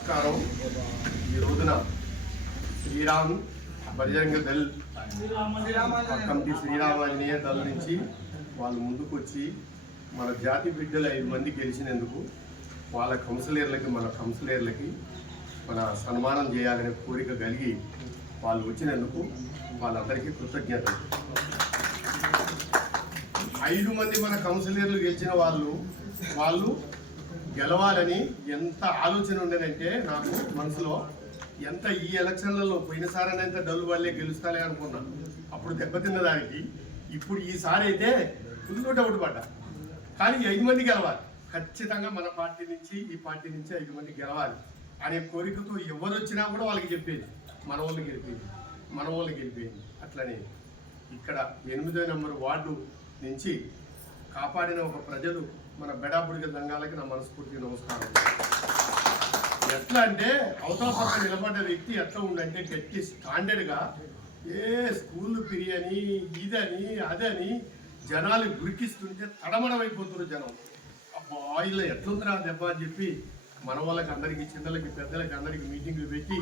నమస్కారం. ఈ రోజున శ్రీరామ్ బజరంగ దళ్ కమిటీ శ్రీరామాంజనేయ దళ నుంచి వాళ్ళు ముందుకు వచ్చి మన జాతి బిడ్డలు 5 మంది గెలిచినందుకు వాళ్ళ కౌన్సిలర్లకి మన సన్మానం చేయాలనే కోరిక కలిగి వాళ్ళు వచ్చినందుకు వాళ్ళందరికీ కృతజ్ఞతలు. 5 మంది మన కౌన్సిలర్లు గెలిచిన వాళ్ళు గెలవాలని ఎంత ఆలోచన ఉండేదంటే నాకు మనసులో ఎంత ఈ ఎలక్షన్లలో పోయినసారి ఎంత డల్లు వల్లే గెలుస్తాలే అనుకున్నాను. అప్పుడు దెబ్బతిన్న దానికి ఇప్పుడు ఈసారి అయితే ఫుల్ డౌట్ పడ్డా. కానీ 5 మంది గెలవాలి, ఖచ్చితంగా మన పార్టీ నుంచి ఈ పార్టీ నుంచి 5 మంది గెలవాలి అనే కోరికతో ఎవరు వచ్చినా కూడా వాళ్ళకి చెప్పేది మన వాళ్ళు గెలిపేది. అట్లనే ఇక్కడ 8వ నెంబర్ వార్డు నుంచి కాపాడిన ఒక ప్రజలు మన బెడాబుడిగ దంగాలకి నా మనస్ఫూర్తిగా నమస్కారం. ఎట్లా అంటే అవతల పక్క నిలబడ్డ వ్యక్తి ఎట్లా ఉందంటే గట్టి స్టాండర్డ్గా స్కూల్ పిరియని ఇదని అదని జనాలు గురికిస్తుంటే తడమడమైపోతున్నారు జనం. అబ్బా ఇలా ఎట్లుందిరా దెబ్బ అని చెప్పి మన వాళ్ళకి అందరికీ చిన్నలకి పెద్దలకి అందరికీ మీటింగ్లు పెట్టి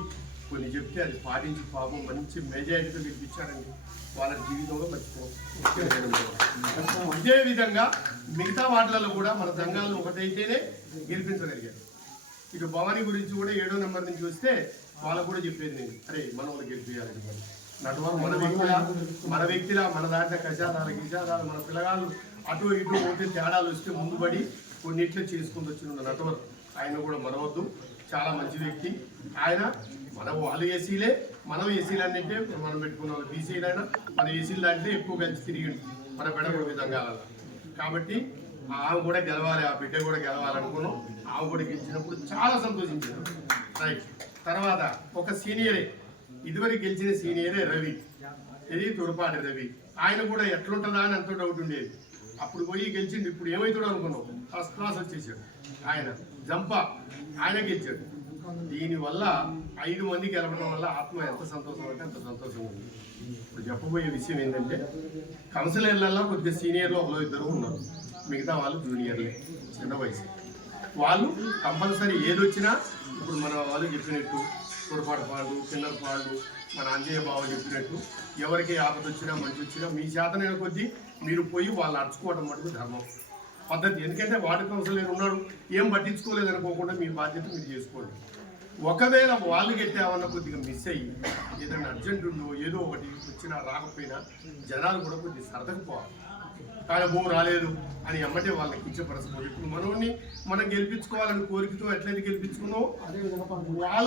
కొన్ని చెప్తే అది పాటించి పాపం మంచి మెజారిటీతో గెలిపించారండి. వాళ్ళ జీవితంలో మర్చిపోవడం. ఇదే విధంగా మిగతా వార్డులలో కూడా మన సంఘాలను ఒకటైతేనే గెలిపించగలిగారు. ఇటు భవానీ గురించి కూడా 7వ నెంబర్ నుంచి వస్తే వాళ్ళకు కూడా చెప్పేది నేను, అరే మన వాళ్ళు గెలిపించాలని. నటువారు మన వ్యక్తిలా మన దాంట్లో గిషాదాలు మన పిల్లగాళ్ళు అటు ఇటు పోతే తేడాలు వస్తే ముందుపడి కొన్నిట్లో చేసుకుంటూ వచ్చిన నటువారు. ఆయన కూడా మనవద్దు, చాలా మంచి వ్యక్తి ఆయన. వాళ్ళు ఏసీలే, మనం ఏసీలు అన్నింటే మనం పెట్టుకున్న వాళ్ళు బీసీలు అయినా మన ఏసీలు దాంట్లో ఎక్కువ కలిసి తిరిగిండు మన బెడగొడ విధంగా. కాబట్టి ఆమె కూడా గెలవాలి, ఆ బిడ్డ కూడా గెలవాలనుకున్నాం. ఆమె కూడా గెలిచినప్పుడు చాలా సంతోషించారు. రైట్. తర్వాత ఒక సీనియరే, ఇదివరకు గెలిచిన సీనియరే రవి, ఇది తొడపాటి రవి. ఆయన కూడా ఎట్లుంటుందా అని ఎంతో డౌట్ ఉండేది. అప్పుడు పోయి గెలిచిండు. ఇప్పుడు ఏమవుతాడు అనుకున్నాం, ఫస్ట్ క్లాస్ వచ్చేసాడు. ఆయన జంపా ఆయన గెలిచాడు. దీనివల్ల 5 మంది గెలవడం వల్ల ఆత్మ ఎంత సంతోషం అంటే అంత సంతోషం ఉంది. ఇప్పుడు చెప్పబోయే విషయం ఏంటంటే కౌన్సిలర్లలో కొద్దిగా సీనియర్లు 1-2 ఉన్నారు, మిగతా వాళ్ళు జూనియర్లే, చిన్న వయసు. వాళ్ళు కంపల్సరీ ఏదొచ్చినా ఇప్పుడు మన వాళ్ళు చెప్పినట్టు తొడపాటు పాడు, కిన్నర పాడు, మన అంజయ్య బావ చెప్పినట్టు ఎవరికి ఆపద వచ్చినా మంచి వచ్చినా మీ చేతనైన కొద్దీ మీరు పోయి వాళ్ళు అర్చుకోవడం మటుకు ధర్మం పద్ధతి. ఎందుకంటే వార్డు కౌన్సిలర్ ఉన్నాడు, ఏం పట్టించుకోలేదు అనుకోకుండా మీ బాధ్యత మీరు చేసుకోండి. ఒకవేళ వాళ్ళు గెట్టామన్న కొద్దిగా మిస్ అయ్యి ఏదైనా అర్జెంట్ ఉందో ఏదో ఒకటి వచ్చినా రాకపోయినా జనాలు కూడా కొద్దిగా సరదాగా పోవాలి. కానీ రాలేదు అని ఎమ్మటే వాళ్ళకి కించపరచకూడదు. ఇప్పుడు మనం గెలిపించుకోవాలని కోరికతో ఎట్లయితే గెలిపించుకున్నామో అదేవిధంగా వాళ్ళ